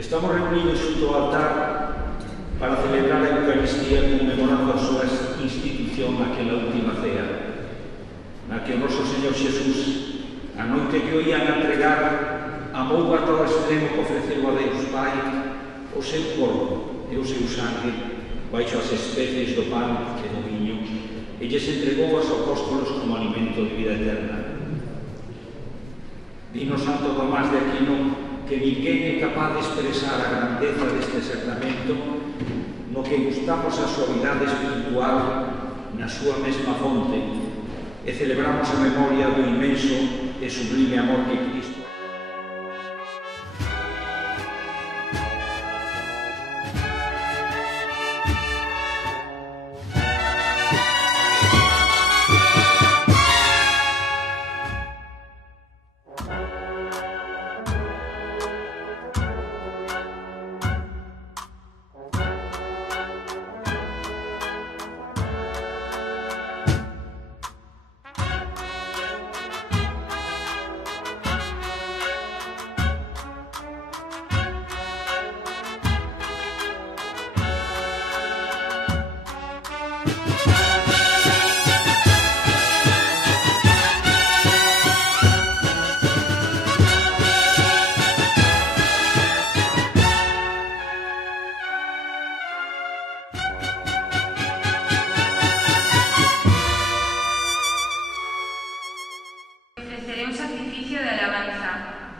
Estamos reunidos xunto ao altar para celebrar a Eucaristía conmemorando a súa institución naquela última cea, na que o noso Señor Xesús, a noite que o ían a entregar, amou a todo extremo que ofreceu a Deus Pai o seu corpo e o seu sangue baixo as especies do pan e do viño, e lles entregou aos apóstolos como alimento de vida eterna. Dino Santo Tomás de Aquino que ninguén é capaz de expresar a grandeza deste sacramento no que gustamos a suavidade espiritual na súa mesma fonte e celebramos a memoria do inmenso e sublime amor que Cristo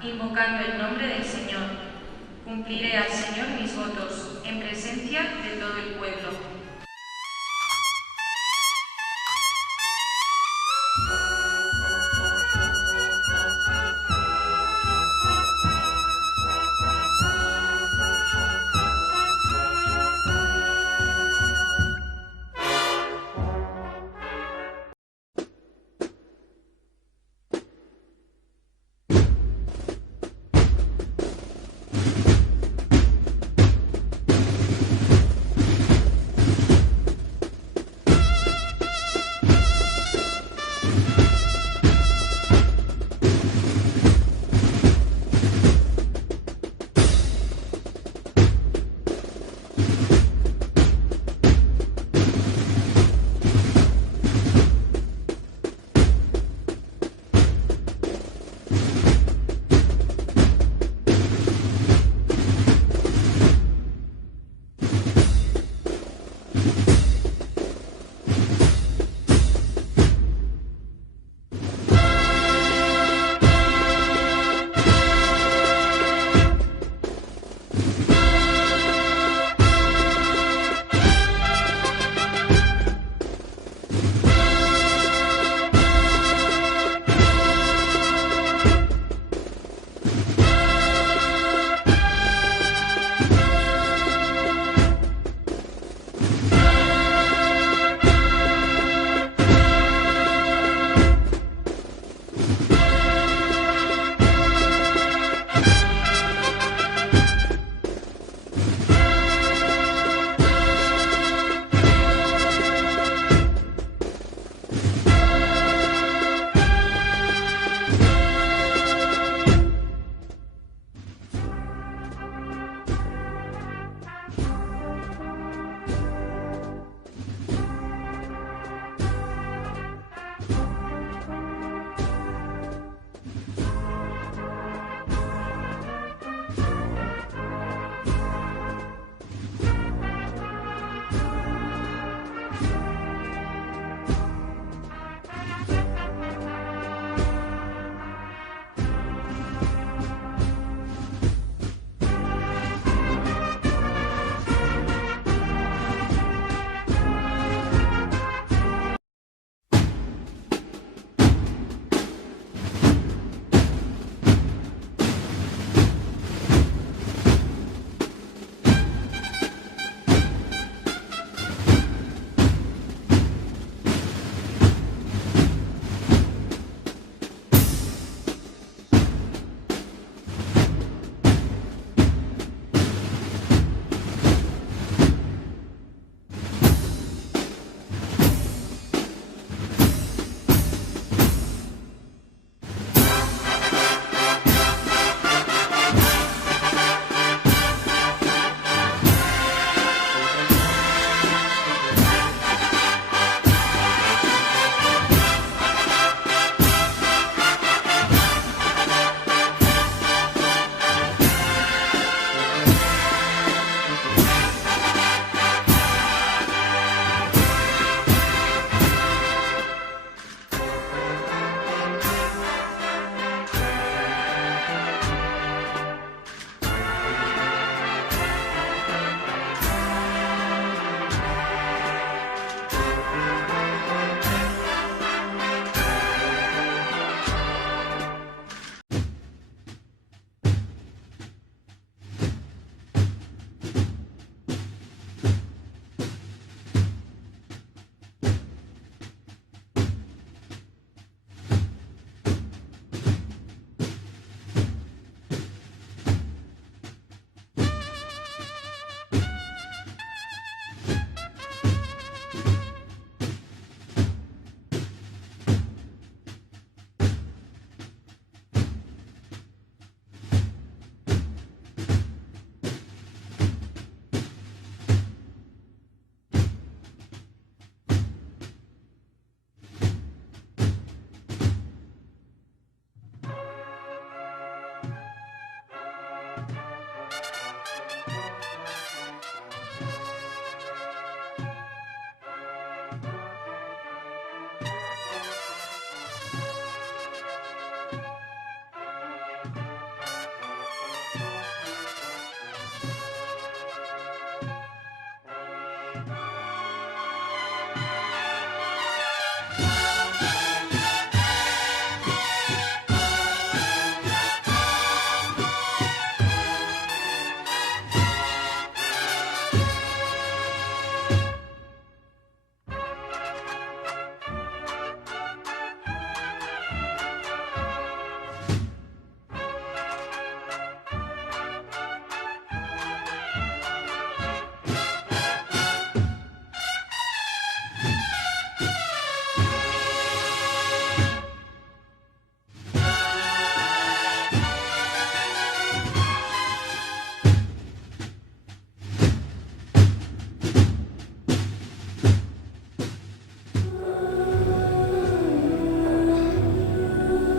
invocando el nombre del Señor. Cumpliré al Señor mis votos, en presencia de todo el pueblo.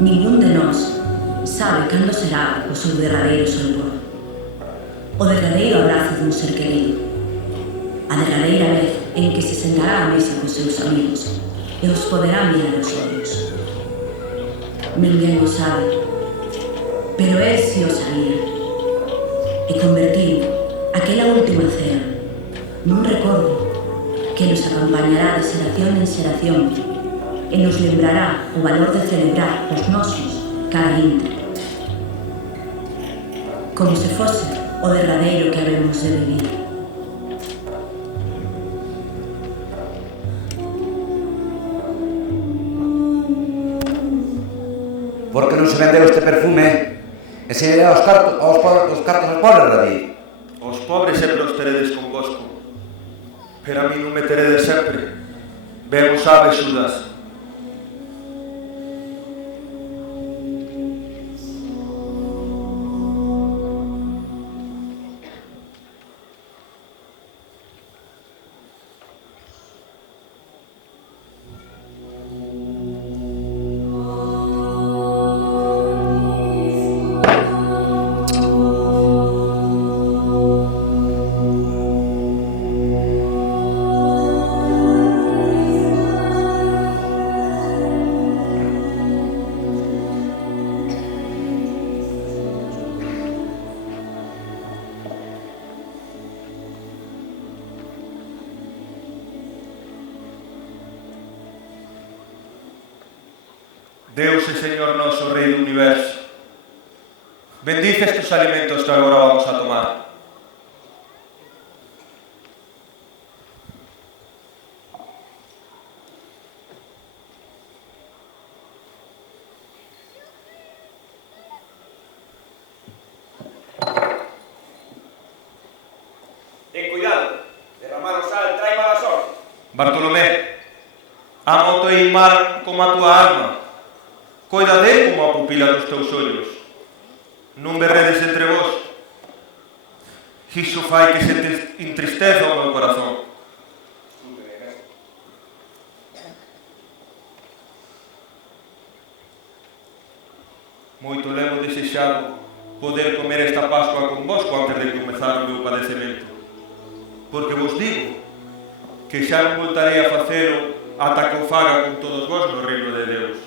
Ningún de nós sabe cando será o seu derradeiro solpor, o derradeiro abrazo dun ser querido, a derradeira vez en que se sentará á mesa cos seus amigos e os poderá mirar os ollos. Ninguén o sabe, pero él si o sabía, e convertiu aquela última cena nun recordo que nos acompañará de xeración en xeración e nos lembrará o valor de celebrar os nosos cada intre, como se fose o derradeiro que habemos de vivir. Por que non se vendeu este perfume e se lle dá os cartos aos pobres, David? Os pobres sempre os teredes convosco, pero a mí non me teredes sempre. Ben o sabe, Xudas. Deus e Señor noso, Rei do Universo, bendice estes alimentos que agora vamos a tomar. Ten cuidado, derramar o sal trae mala sorte. Bartolomé, ama o teu irmán como a tua alma. Coida de como a pupila dos teus ollos. Non berredes entre vós. Iso fai que se entristeza o meu corazón. Moito levo desexado poder comer esta Pascua convosco antes de comezar o meu padecemento. Porque vos digo que xa non voltarei a facelo ata que o faga con todos vós no reino de Deus.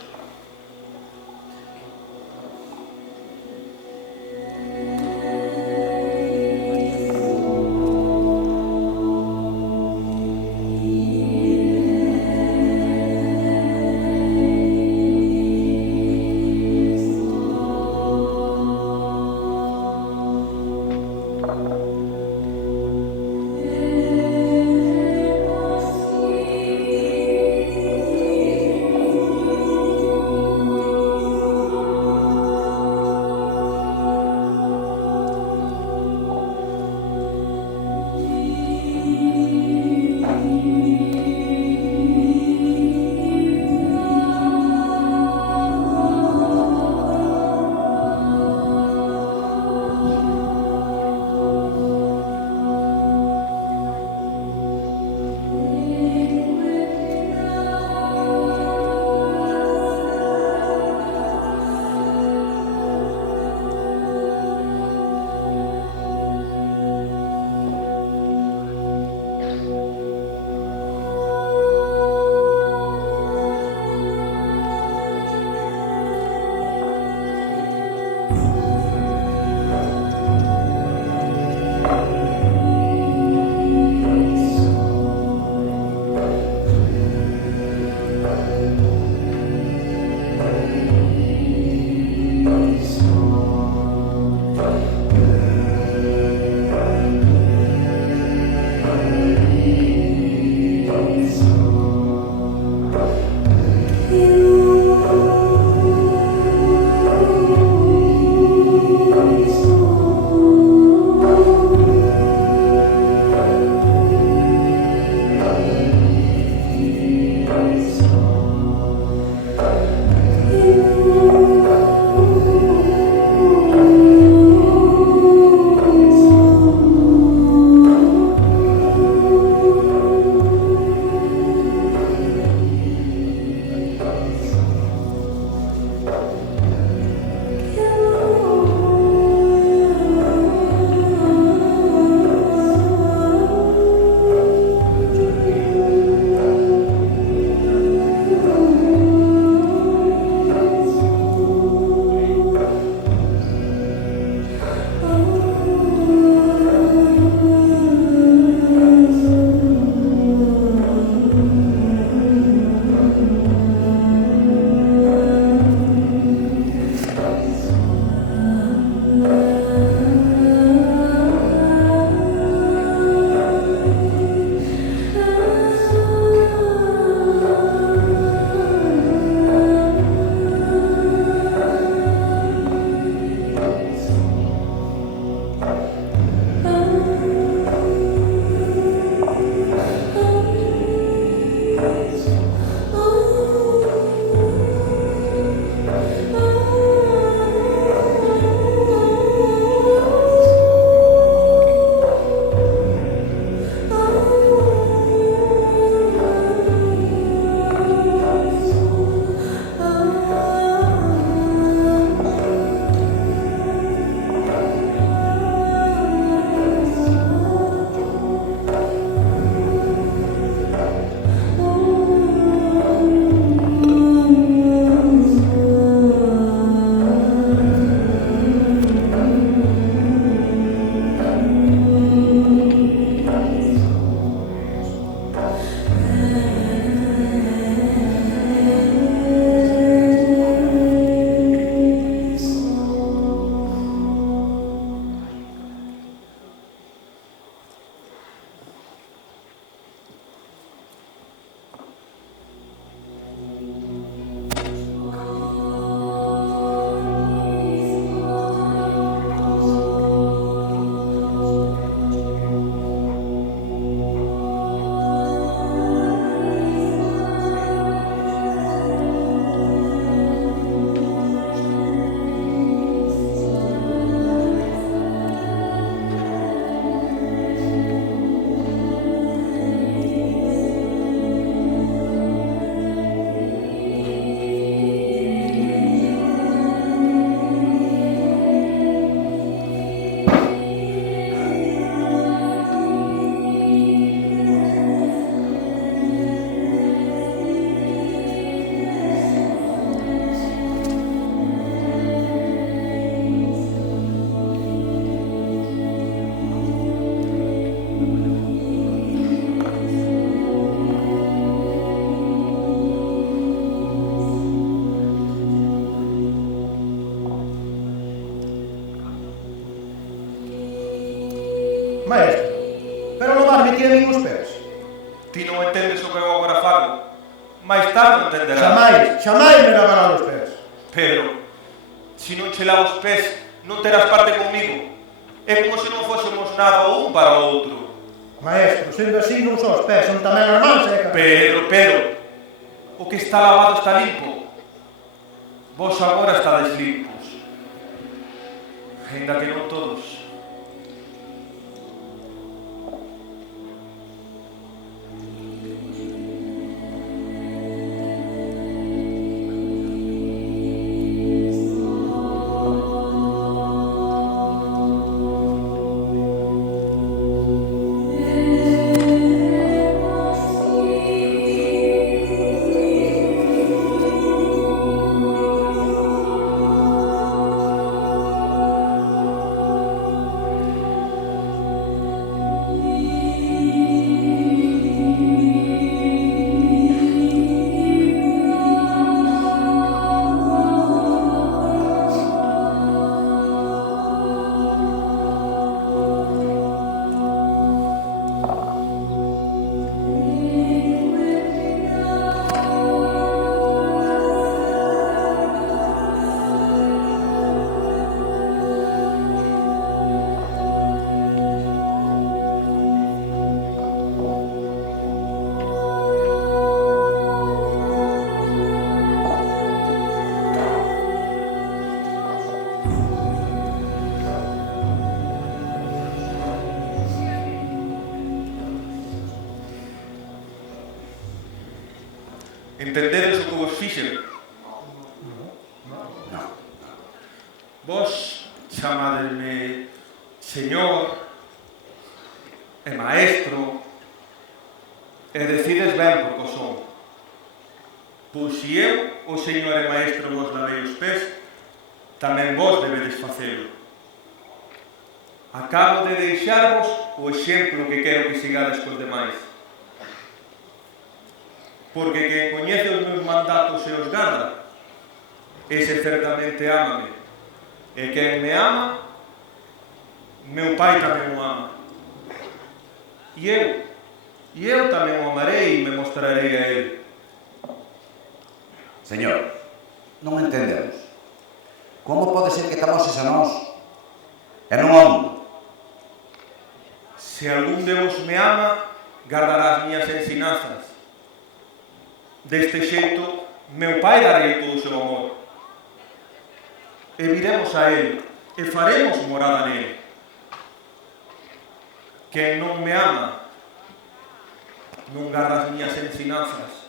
me tira a min os pés. Ti non entendes o que eu agora fago. Mais tarde non entenderás. Chamais me lavará os pés. Pedro, se non che lavo os pés, non terás parte comigo. É como se non fósemos nada o un para o outro. Maestro, sendo así non só os pés, son tamén as mans, Pedro, o que está lavado está limpo. Vos agora estades limpos. Ainda que non todos. Entendedes o que vos fixen? No. Vos chamadesme señor e maestro e decides ben por que son. Pois se eu, o señor e maestro, vos lavei os pés, tamén vos debedes facelo. Acabo de deixarvos o exemplo que quero que sigades cos demais. Porque quen coñece os meus mandatos e os garda, ese certamente ámame. E quen me ama, meu Pai tamén o ama. E eu tamén o amarei e me mostrarei a ele. Señor, non entendemos. Como pode ser que tamoses a nós e non ao mundo? Se algún de vos me ama, gardará as miñas ensinanzas. Deste xeito, meu Pai darei todo o seu amor. E viremos a ele, e faremos morada nele. Quen non me ama, non garda as miñas ensinanzas.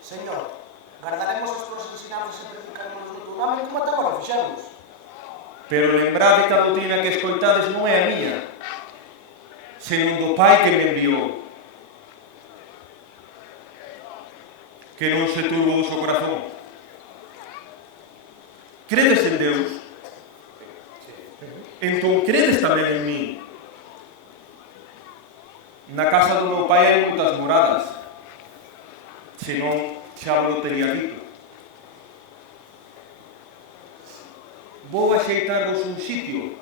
Señor, gardaremos as túas ensinanzas e predicaremos no teu nome como ata agora fixemos. Pero lembrade que a doutrina que escoitades non é a miña, senón do Pai que me enviou. Que non se turbe o vosso corazón. Credes en Deus? Entón credes tamén en mí. Na casa do meu Pai hai moitas moradas, senón xa vos teria dito. Vou axeitarvos un sitio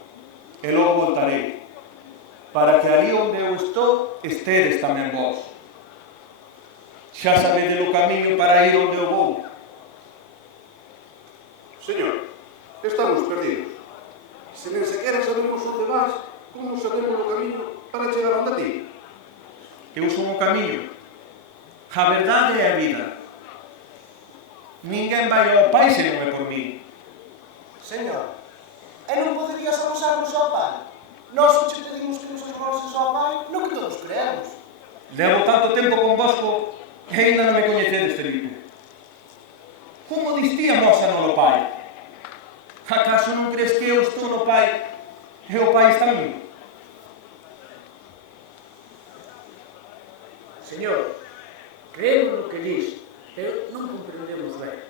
e logo voltarei, para que ali onde eu estou estedes tamén vos. Xa sabedes o camiño para ir onde eu vou. Señor, estamos perdidos. Se nen sequera sabemos onde vas, como sabemos o camiño para chegar onde ti? Eu son o camiño, a verdade e a vida. Ninguén vai ao Pai se non é por mí. Señor, e non poderías amosarnos ao Pai? Nós che pedimos que nos amoses ao Pai, no que todos creemos. Levo tanto tempo convosco e ainda non me coñecedes, Felipe. Como distí a nosa no Pai? Acaso non crees que eu estou no Pai e o Pai está en mí? Señor, creemos no que dis, pero non comprendemos ben.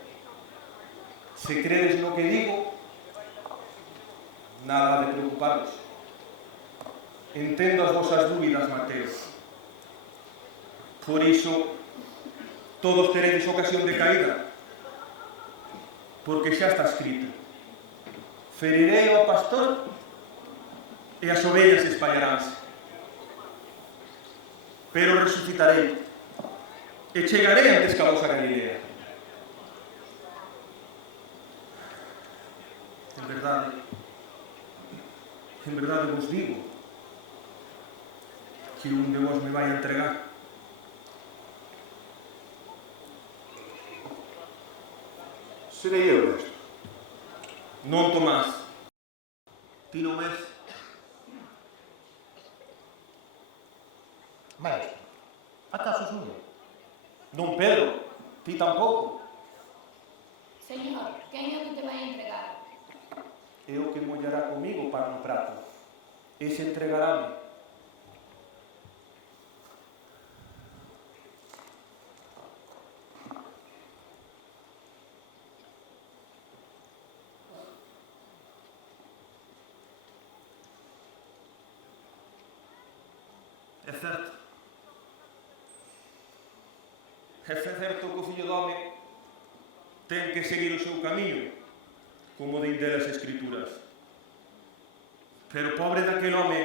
Se credes no que digo, nada de preocuparos. Entendo as vosas dúbidas, Mateo. Por iso, todos teredes ocasión de caída, porque xa está escrito: ferirei ao pastor e as ovellas espallaránse. pero resucitarei, e chegarei antes que a vosa Galilea. En verdade vos digo que un de vos me vai a entregar. Serei eu, mestre. Non, Tomás. Ti non és. Maestro, acaso son eu? Non, Pedro. Ti tampouco. Señor, quen é o que te vai entregar? É o que mollará comigo para no prato. Ese entregarame. É certo. É certo que o Fillo do Home ten que seguir o seu camiño, como din delas Escrituras. Pero pobre daquel home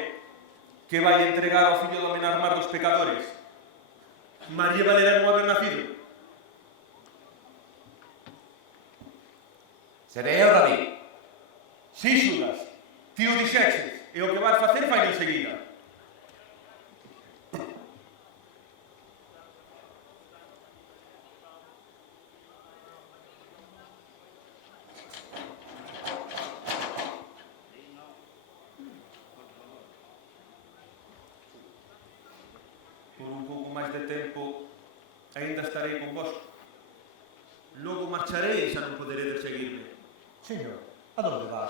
que vai entregar ao Fillo do Home nas mans dos pecadores. María valerá non haber nacido. Serei eu, Rabí. Si, Xudas, ti o dixeches, e o que vas facer fai enseguida. Por un pouco máis de tempo aínda estarei con vos. Logo marcharei e xa non poderedes seguirme. Señor, a donde vas?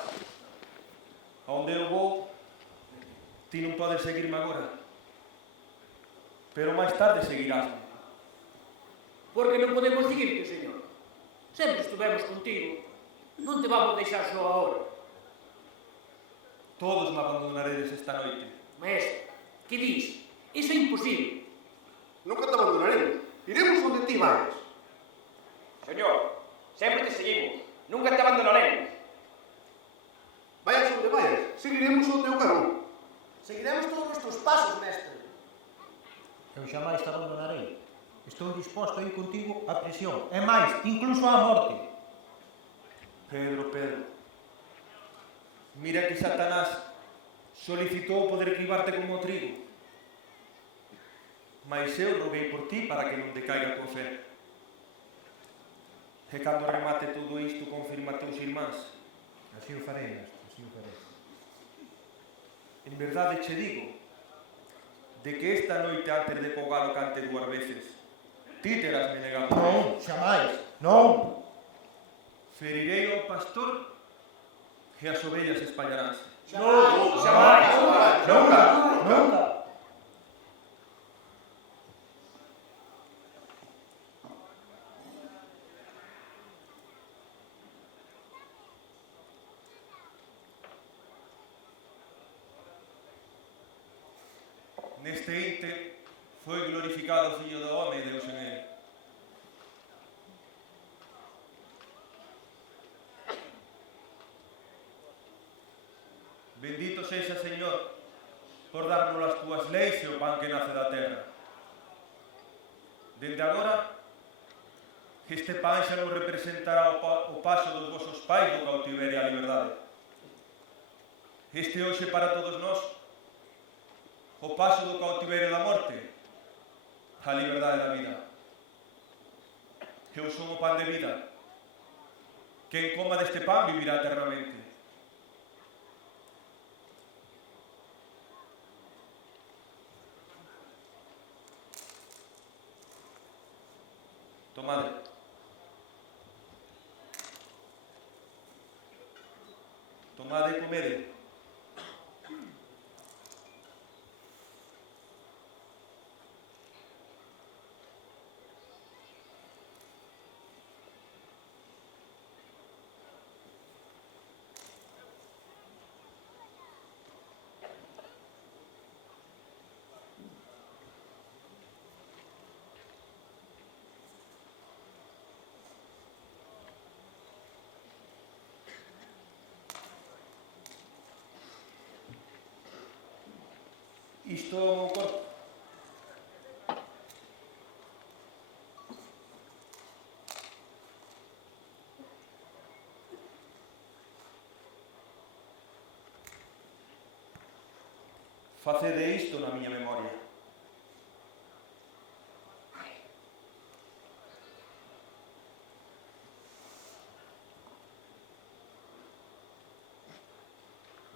A onde eu vou, ti non podes seguirme agora. Pero máis tarde seguirásme. Porque non podemos seguirte, señor. Sempre estuvemos contigo. Non te vamos deixar só agora. Todos me abandonaredes esta noite. Maestro, que dis? Iso é imposible. Nunca te abandonaremos. Iremos onde ti vayas. Señor, sempre te seguimos. Nunca te abandonaremos. Vayas onde vayas, seguiremos o teu carón. Seguiremos todos os teus pasos, mestre. Eu xamais te abandonarei. Estou disposto a ir contigo á prisión. E máis, incluso á morte. Pedro, mira que Satanás solicitou poder cribarte como o trigo. Mas eu roguei por ti para que non decaiga a tua fe. E cando remate todo isto, confirma teus irmáns. Así o farei, mestre, así o farei. En verdade che digo, de que esta noite antes de que o galo cante 2 veces, ti terás me negado. Non, xamais, non. Ferirei ao pastor e as ovellas espallaránse. Non, xamais, Nunca, nunca. Neste inte foi glorificado o Fillo do Home e Deus en ele. Bendito sexa, Señor, por darnos as túas leis e o pan que nace da terra. Dende agora, este pan xa non representará o paso dos vosos pais do cautiverio á liberdade. Este hoxe para todos nós, o paso do cautiverio da morte á liberdade da vida. Eu son o pan de vida. Quen coma deste pan vivirá eternamente. Tomade. Tomade e comede. Isto é o meu corpo, facede isto na miña memoria.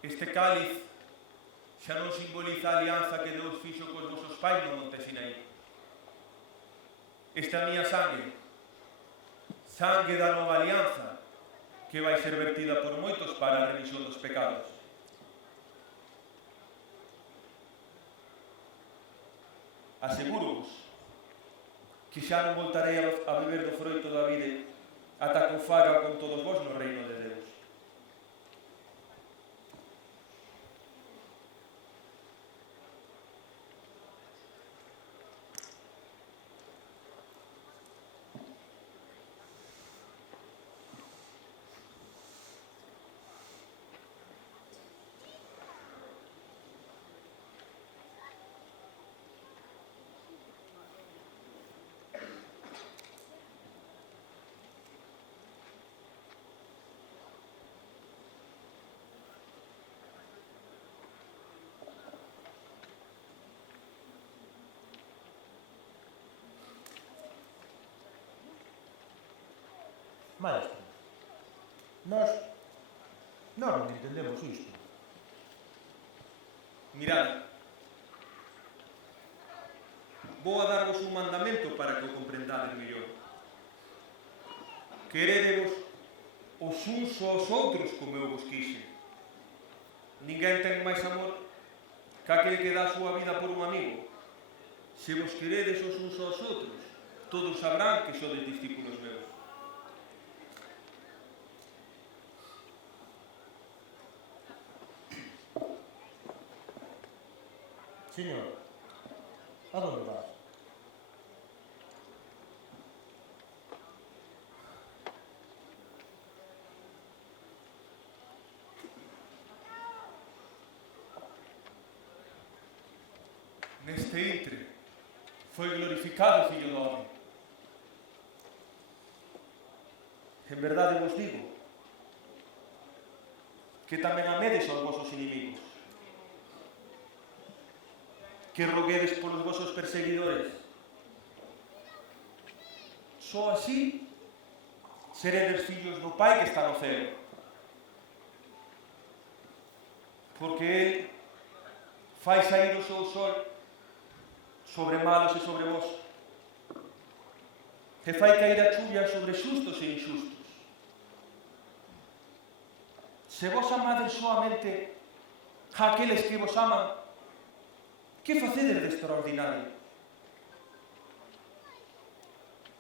Este cáliz xa non simboliza a alianza que Deus fixo cos vosos pais no Monte Sinaí. Esta é a miña sangue, sangue da nova alianza, que vai ser vertida por moitos para a remisión dos pecados. Aseguro-vos que xa non voltarei a beber do froito da vida ata que o faga con todos vos no reino de Deus. Maestro, nós non entendemos isto. Mirad, vou a darvos un mandamento para que o comprendades mellor. Queredevos os uns aos outros como eu vos quixe. Ninguén ten máis amor que aquel que dá a súa vida por un amigo. Se vos queredes os uns aos outros, todos sabrán que sodes discípulos meus. Señor, a donde vas? Neste intre foi glorificado o Fillo do Home. En verdade vos digo que tamén amedes aos vosos inimigos, que roguedes polos vosos perseguidores. Só así seredes fillos do Pai que está no ceo. Porque Él fai saír o seu sol sobre malos e sobre vos, e fai caer a chuvia sobre xustos e inxustos. Se vos amades soamente a aqueles que vos aman, que facedes de extraordinario?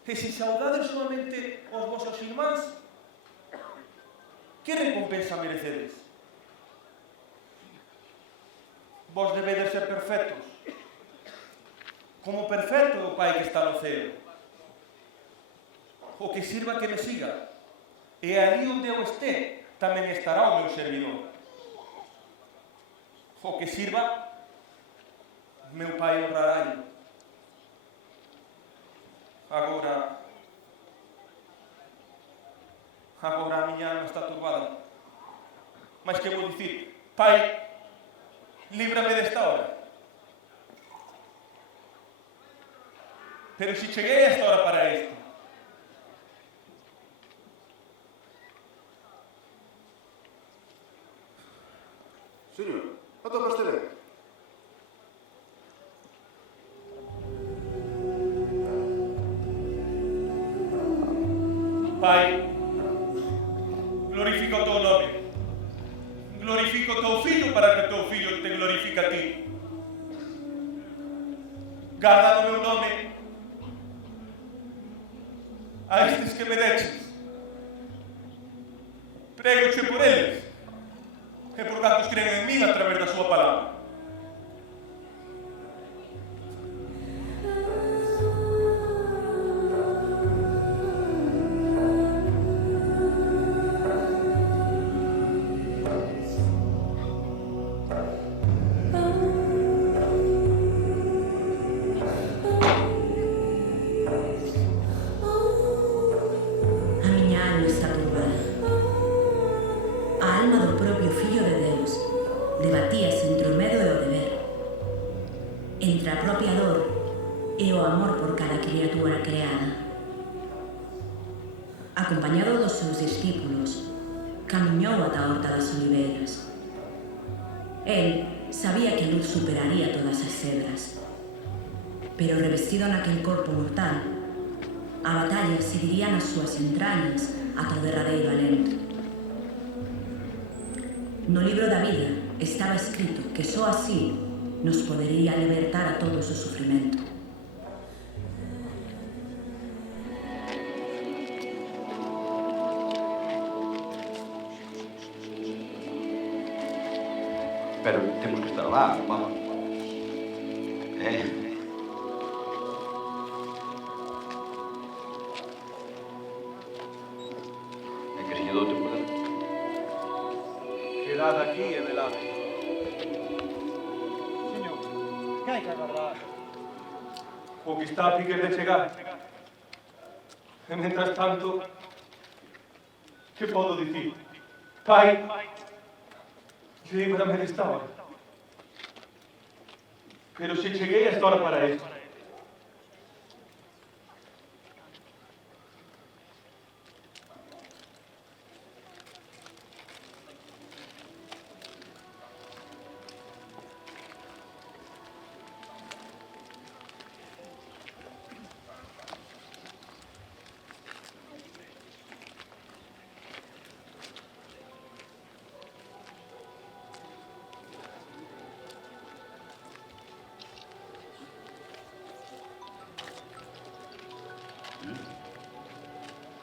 E se saudades solamente os vosos irmáns, que recompensa merecedes? Vos debedes ser perfectos, como perfecto é o Pai que está no ceo. O que sirva que me siga, e ali onde eu este, tamén estará o meu servidor. O que sirva, meu Pai honrará. Agora a miña alma está turbada. Mas que vou dicir? Pai, líbrame desta hora. Pero se cheguei a esta hora para isto, Señor, atopaste ben? Pai, glorifica o teu nome. Glorifica o teu fillo para que o teu fillo te glorifique a ti. Garda no meu nome a estes que me deches. Prego-te por eles e por tantos creen en mí a través da súa palabra. A miña alma está turbada. A alma do propio Fillo de Deus debatíase entre o medo e o amor por cada criatura creada. Acompañado dos seus discípulos, camiñou ata a Horta das Oliveiras. El sabía que a luz superaría todas as cedras, pero revestido naquel corpo mortal, a batalla seguiría nas súas entrañas ata o derradeiro alento. No libro da vida estaba escrito que só así nos podería libertar a todos do sufrimento. Pero temos que estar lá, vamos. É que se lle dou tempo poder. Quedad aquí e velad. Señor, que hai que agardar? O que está a piques de chegar. E mentras tanto, que podo dicir? Pai, líbrame desta hora. Pero se cheguei a esta hora para isto.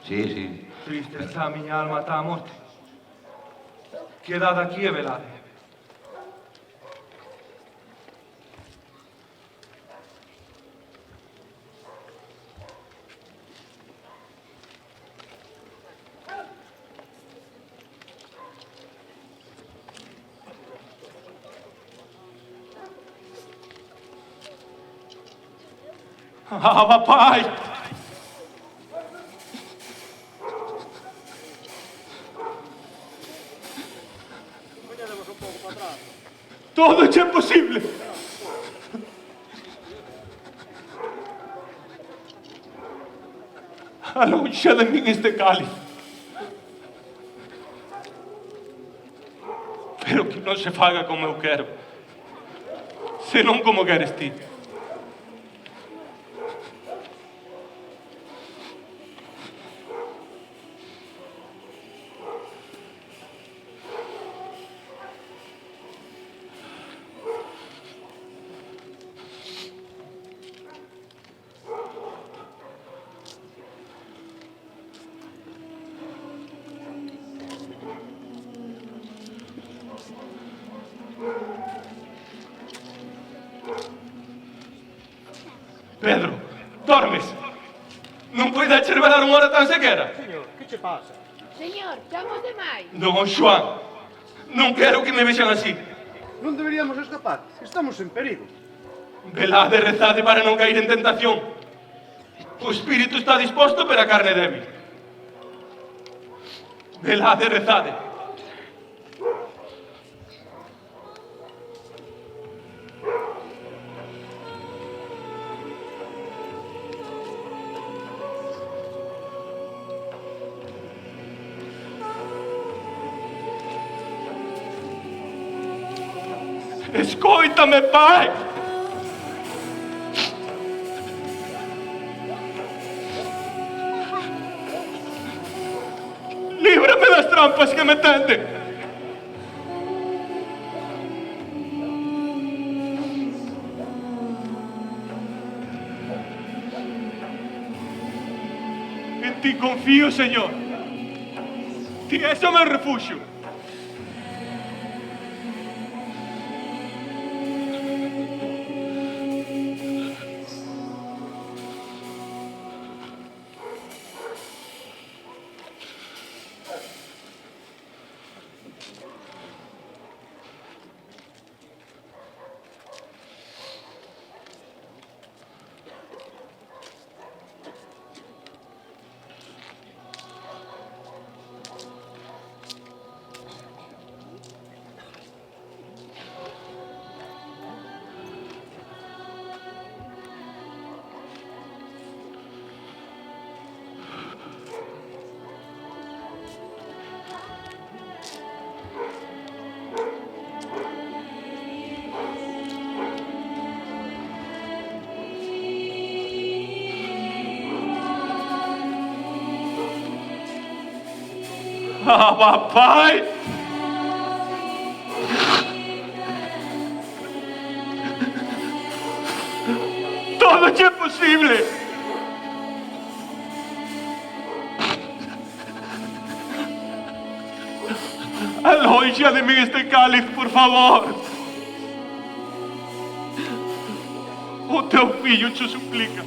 Sí. Triste está a miña alma ata a morte. Quedad aquí e velade. Pai! Todo é posible. Alonxa de min este cáliz. Pero que non se faga como eu quero, senón como queres ti. Pedro, dormes? Non poides velar unha hora tan sequera? Señor, que che pasa? Señor, chamos demais. Don Xoán, non quero que me vexan así. Non deberíamos escapar. Estamos en perigo. Velade e rezade para non caer en tentación. O espírito está disposto, pero a carne débil. Velade e rezade. Escóitame, pai! Líbrame das trampas que me tenden! En ti confío, Señor. Ti és o meu refugio. Abba, Pai! Todo é posible! Aloja de mí este cáliz, por favor! O teu filho te suplica.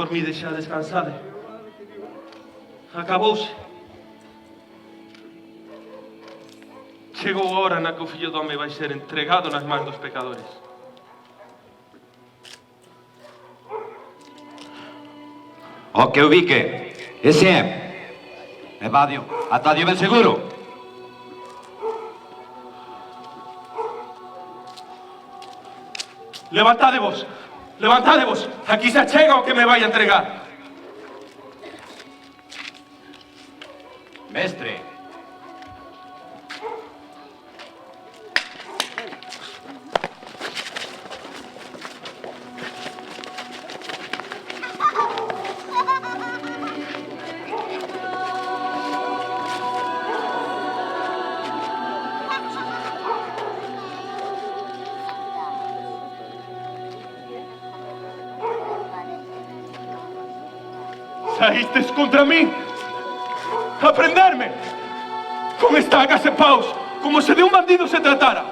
Dormide xa, descansade. Acabouse. Chegou a hora na que o Fillo do Home vai ser entregado nas mans dos pecadores. O que ubique, ese é. Evadio, ata Dio ben seguro. Levantadevos, levantadevos. Aquí se achega o que me vai a entregar. Mestre. Saístes contra mí a prenderme con estacas e paus, como se de un bandido se tratara.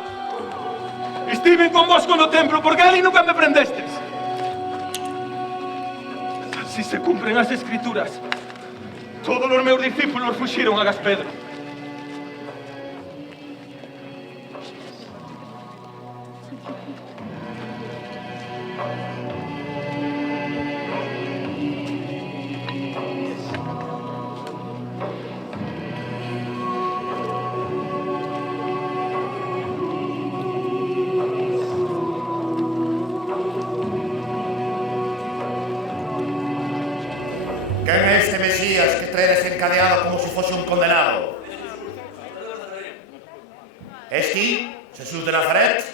Estiven convosco no templo, porque ali nunca me prendestes. Así se cumplen as escrituras. Todos os meus discípulos fuxiron a Gaspedro. ¿Quién es este Mesías que trae desencadeado como si fuese un condenado? ¿Es ti, Jesús de Nazaret?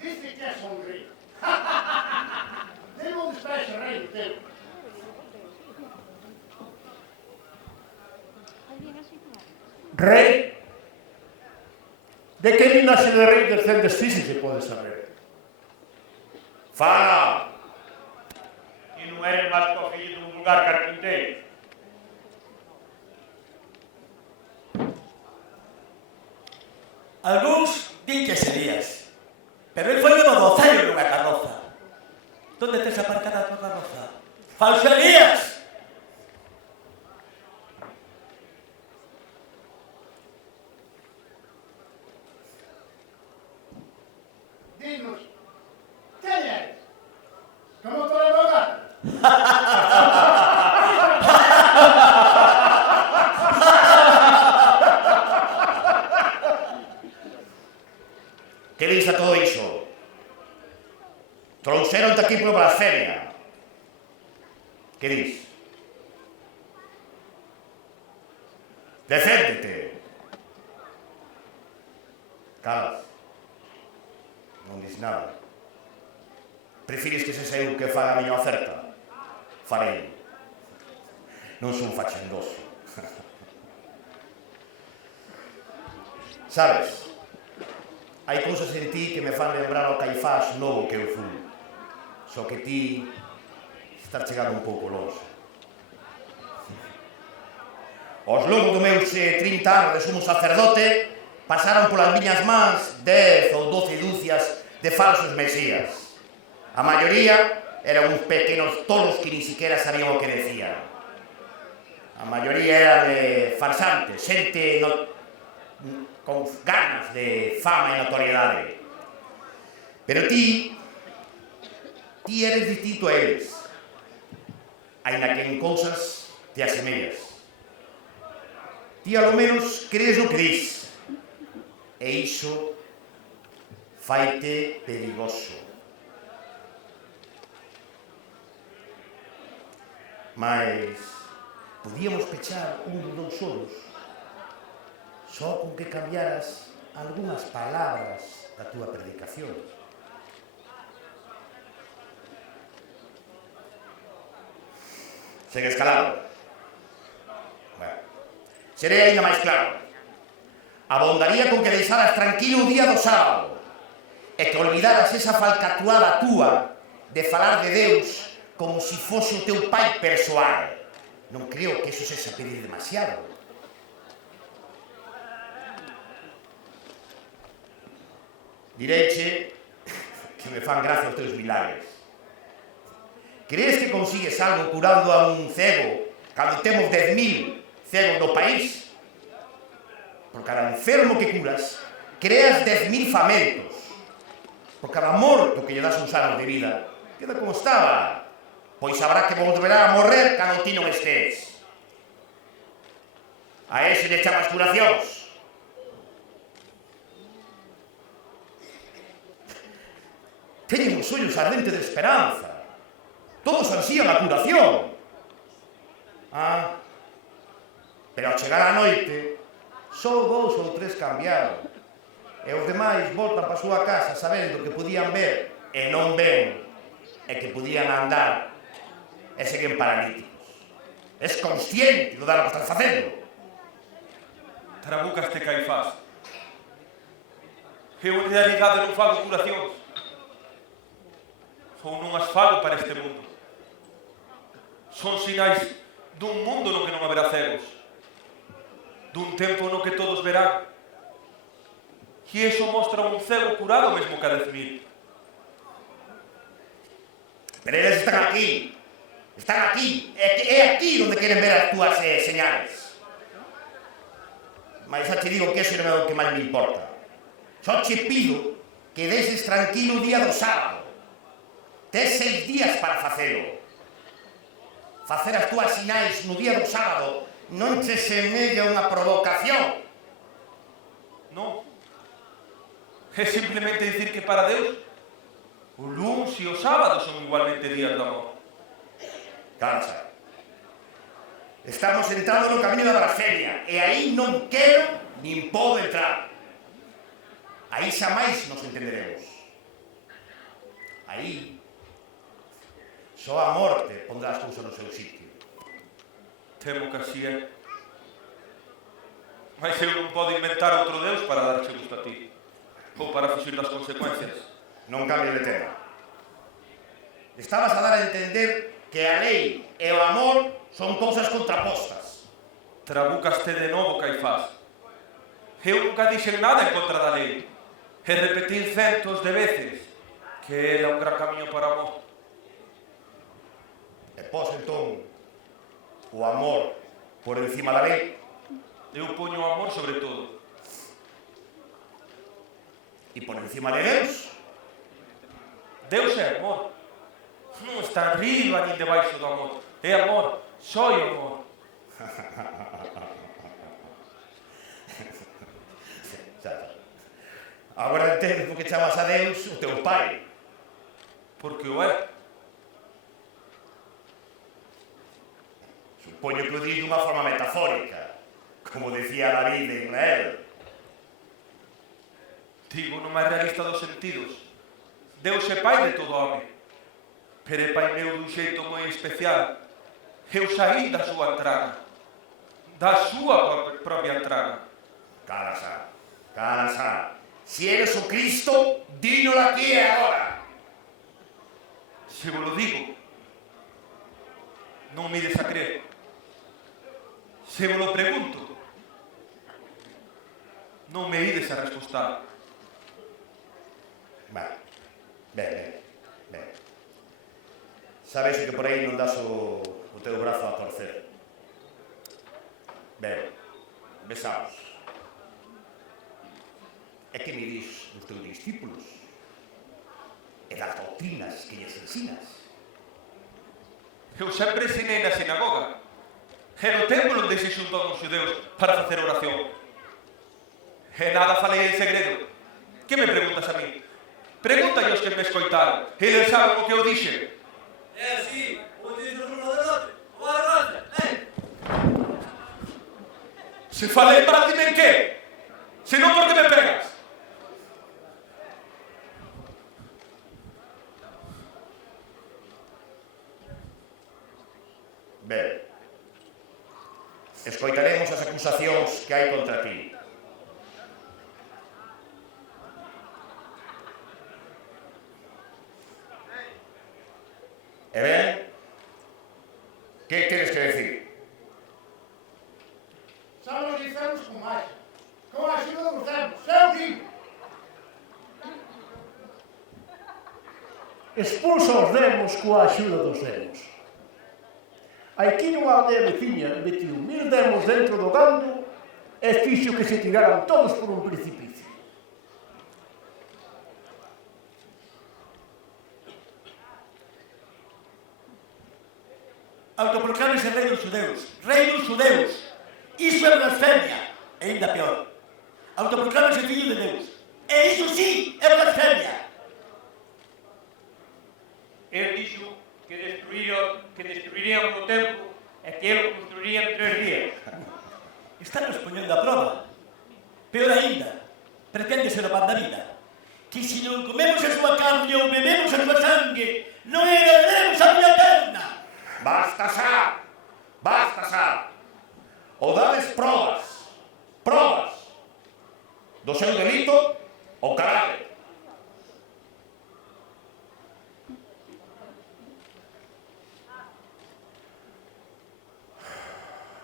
Dice que es un rey. ¿De dónde está ese rey entero? ¿Rey? De qué linaje de rey descendes sí se puede saber. Fala! E non eres máis que o fillo dun vulgar carpinteiro. Algúns din que serías, pero el foi un docello nunha carroza. Donde tes aparcada a tua carroza? ¡Falserías! Dinos, ¿quién eres? ¿Cómo te le rogar? Que dis a todo iso? Trouxeronte aquí por blasfemia. Que dis? Deféndete. Calas. Non dis nada. Prefires que se sei o que faga a miña oferta? Farei. Non son fachendoso. Sabes? Hai cousas en ti que me fan lembrar ao Caifás novo que eu fui. Só que ti estás chegando un pouco longe. Os longos dos meus 30 anos de sumo sacerdote pasaron polas miñas mans 10 ou 12 dúcias de falsos mesías. A maioría eran uns pequenos tolos que ni siquiera sabían o que decían. A maioría era de farsantes, xente con ganas de fama e notoriedade. Pero ti eres distinto a eles, aínda que en cousas te asemellas. Ti, ao menos, crees o que dis, e iso faite perigoso. Mas podíamos pechar un dos solos só con que cambiaras algunhas palabras da túa predicación. Sen escalado. Bueno, serei ainda máis claro. Abondaría con que deixaras tranquilo o día do sábado e que olvidaras esa falcatruada túa de falar de Deus como se fose o teu pai persoal. Non creo que eso sexa pedir demasiado. Direiche que me fan gracia os teus milagres. Crees que consigues algo curando a un cego cando temos 10.000 cegos no país? Por cada enfermo que curas, creas 10.000 famentos. Por cada morto que lle das uns anos de vida, queda como estaba, pois habrá que volverá a morrer cando ti non estés. A ese lle chamas curacións. Teñen os ollos ardentes de esperanza. Todos ansían a curación. Pero ao chegar a noite, só 2 ou 3 cambiaron. E os demais voltan para a súa casa sabendo que podían ver e non ven, e que podían andar e seguen paralíticos. Es consciente do dano que estás facendo. Trabucaste, Caifás. Eu en realidade non fago curacións. Ou non as fago para este mundo. Son sinais dun mundo no que non haberá cegos, dun tempo no que todos verán. E iso mostra un cego curado mesmo que a 10.000. Pero eles están aquí. Están aquí. É aquí onde queren ver as túas señales. Mas xa te digo que iso non é o que máis me importa. Só che pido que deses tranquilo o día do sábado. Tes 6 días para facelo. Facer as túas sinais no día do sábado non che semella unha provocación. Non. É simplemente dicir que para Deus o luns e o sábado son igualmente días do amor. Cansa. Estamos entrando no camiño da blasfemia e aí non quero nin podo entrar. Aí xa máis nos entenderemos. Aí só a morte pondrá as cousas no seu sitio. Temo que así é. Mas eu non podo inventar outro Deus para darche gusto a ti. Ou para fuxir das consecuencias. Non cambies de tema. Estabas a dar a entender que a lei e o amor son cousas contrapostas. Trabucaste de novo, Caifás. Eu nunca dixen nada en contra da lei. E repetir centos de veces que era un gran camiño para o amor. E pos entón o amor por encima da lei. Eu poño o amor sobre todo. E por encima de Deus? Deus é amor. Non está arriba nin debaixo do amor. É amor. Soy amor. Agora entendo por que chamas a Deus o teu pai. Porque o é. Supoño que o dis dunha forma metafórica, como decía David de Israel. Digo no máis realista dos sentidos. Deus é pai de todo home, pero é pai meu dun xeito moi especial. Eu saí da súa entrada, da súa propia entrada. Cala xa. Si eres o Cristo, dínolo aquí e agora. Se vos lo digo, non me ides a creer. Se vos lo pregunto, non me ides a respostar. Ben. Sabes que por aí non das o teu brazo a torcer. Ben, besamos. E que me dis dos teus discípulos? E das doutrinas que lles ensinas? Eu sempre ensinei na sinagoga. E no templo onde se xuntan os xudeus para facer oración. E nada falei en segredo. Que me preguntas a mí? Pregunta aos que me escoitaron. Eles saben o que eu dixen. É así, o dixo os sacerdotes, o arranca, Se falei mal, dime en que? Se non, por que me pegas? Ben, escoitaremos as acusacións que hai contra ti. E ben, que tenes que decir? Xa nos dicemos con máis. Con a axuda dos demos. Seu digo. Expulsa os demos coa axuda dos demos. Aquí nunha aldea veciña metiu 1000 demos dentro do gando e fixo que se tiraran todos por un precipicio. autoproclámese rei dos xudeus. Rei dos xudeus. Iso é blasfemia. E ainda peor. Autoproclámese fillo de Deus. E iso sí é blasfemia. El dixo que destruirían o templo e que el construiría en 3 días. Están nos poñendo a prova. Peor ainda, pretende ser o pan da vida. Que se non comemos a súa carne ou bebemos a súa sangue, non heredaremos a vida eterna. Basta xa! Basta xa! O dades probas do seu delito ou caralho.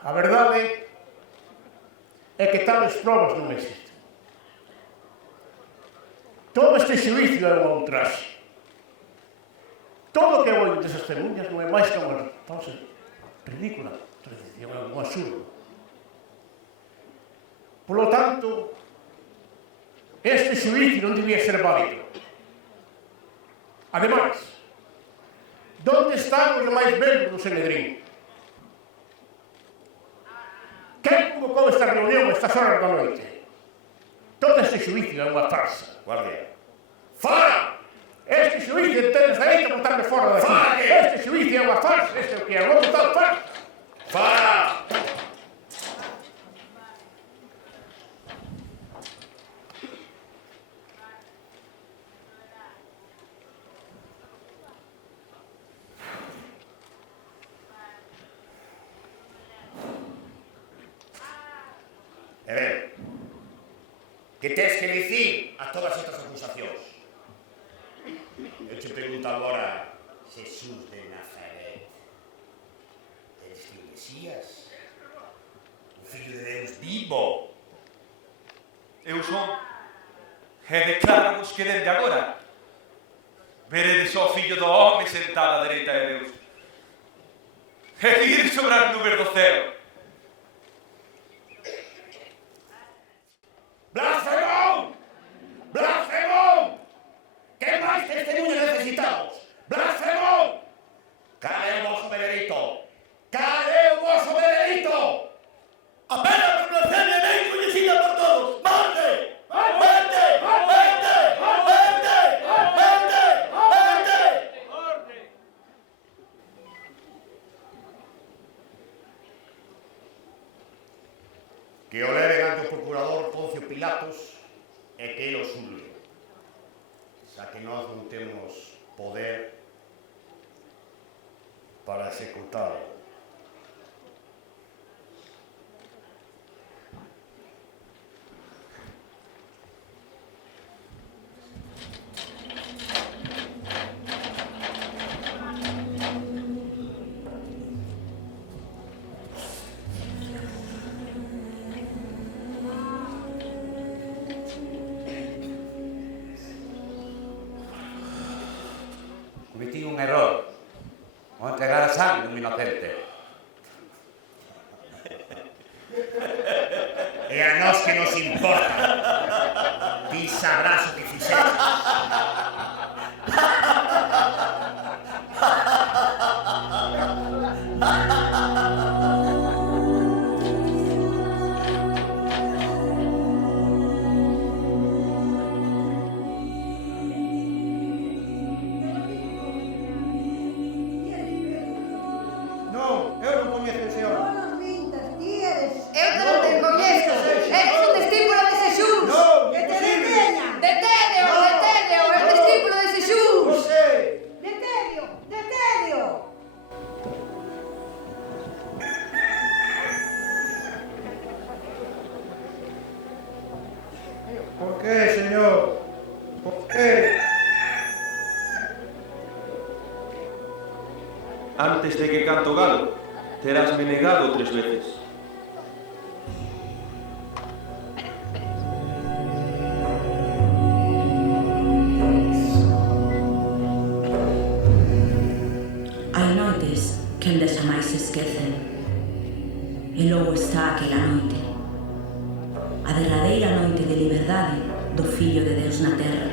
A verdade é que tales probas non existen. Todo este xuízo é unha ultraxe. Todo o que é o desas testemunhas non é máis que unha falsa ridícula tradición, é un absurdo. Por lo tanto, este xuízo non debía ser válido. Ademais, onde están os demais membros do Sanedrín? Quen convocou esta reunión a estas horas da noite? Todo este xuízo é unha farsa. Guardia. Fora! Este xuízo tedes dereito a botarme fora daqui. Fora! Este xuízo é unha farsa. Este é o que é unha total farsa. Fora! E ben, que tes que dicir a todas estas acusacións? Eu te pregunto agora, Jesús de Nazaret, eres ti o Mesías? O fillo de Deus vivo? Eu son, e decláramos que dende agora veredes o fillo do home sentado á dereita de Deus e vir sobre as nubes do ceo. Blasfemón! Blasfemón! Que máis testemunhas necesitamos? Blasfemón! Cal é o vosso veredicto? Cal é o voso veredicto? Apenas por blasfemia ben coñecida por todos. Morte! Morte! Morte! Morte! Morte! Morte! Que o leven ante o procurador Poncio Pilatos e que lo xulgue. Xa que nós non temos poder para executalo. Cometí un error. Vou entregar a sangre dun inocente. E a nós que nos importa. Ti sabrás o que fixeras. Non, eu non coñezo ese home. Eu tamén te coñezo. Eres un discípulo de Xesús. Non, Que te imposible. deteñan. Detédeo, detédeo. É un discípulo de Xesús. José. Detédeo, detédeo. Por qué, señor? Por qué? Antes de que canto galo, terásme negado 3 veces. Hai noites que ainda xamais se esquecen. E logo está aquela noite. A derradeira noite de liberdade do Fillo de Deus na terra.